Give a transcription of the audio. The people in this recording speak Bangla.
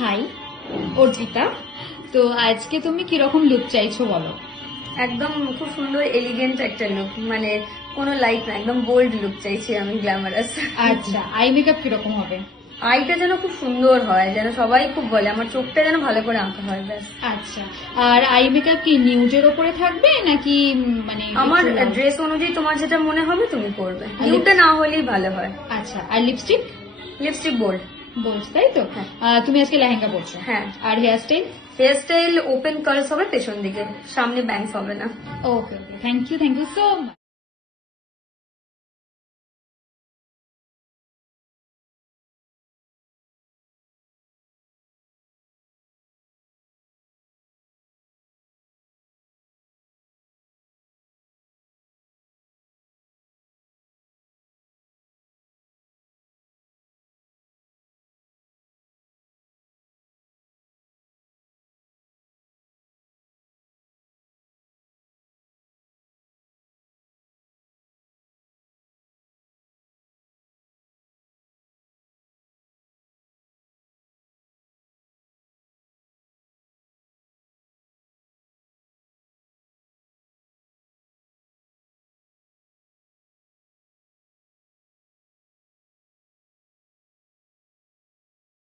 হাই, অর্পিতা। তো আজকে তুমি কিরকম লুক চাইছো বলো? একদম খুব সুন্দর এলিগেন্ট একটা লুক, মানে কোনো লাইট না, একদম বোল্ড লুক চাইছি আমি, গ্ল্যামারাস। আচ্ছা, আই মেকআপ কিরকম হবে? আইটা যেন খুব সুন্দর হয়, যেন সবাই খুব বলে, আমার চোখটা যেন ভালো করে আঁকা হয়, ব্যাস। আচ্ছা, আর আই মেকআপ কি নিউজের ওপরে থাকবে নাকি মানে আমার একটু loud? ড্রেস অনুযায়ী তোমার যেটা মনে হবে তুমি করবে, নিউটা না হলেই ভালো হয়। আচ্ছা, আর লিপস্টিক? Lipstick bold. বলছো তাই তো? হ্যাঁ। তুমি আজকে লেহেঙ্গা পরছো? হ্যাঁ। আর hair style? Hair style open curls হবে পেছন দিকে, সামনে ব্যাংকস হবে না। Okay okay, thank you so much.